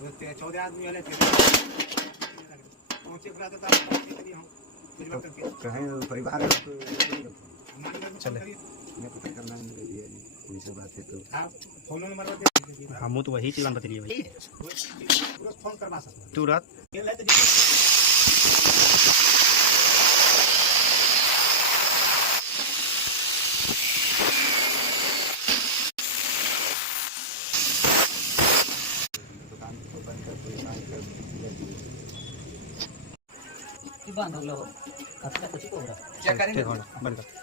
अब 14 आदमी वाले थे पहुंचे पूरा तो नहीं हम कुछ बात करके कहीं परिवार चले मैं पता करना है कोई सा बात है तो आप फोन नंबर दे हम तो वही चीज बतलिए भाई पूरा फोन करवा सकते तुरंत हैं ले तो बंद हो लो, कुछ हो रहा है। चेक करेंगे बंद कर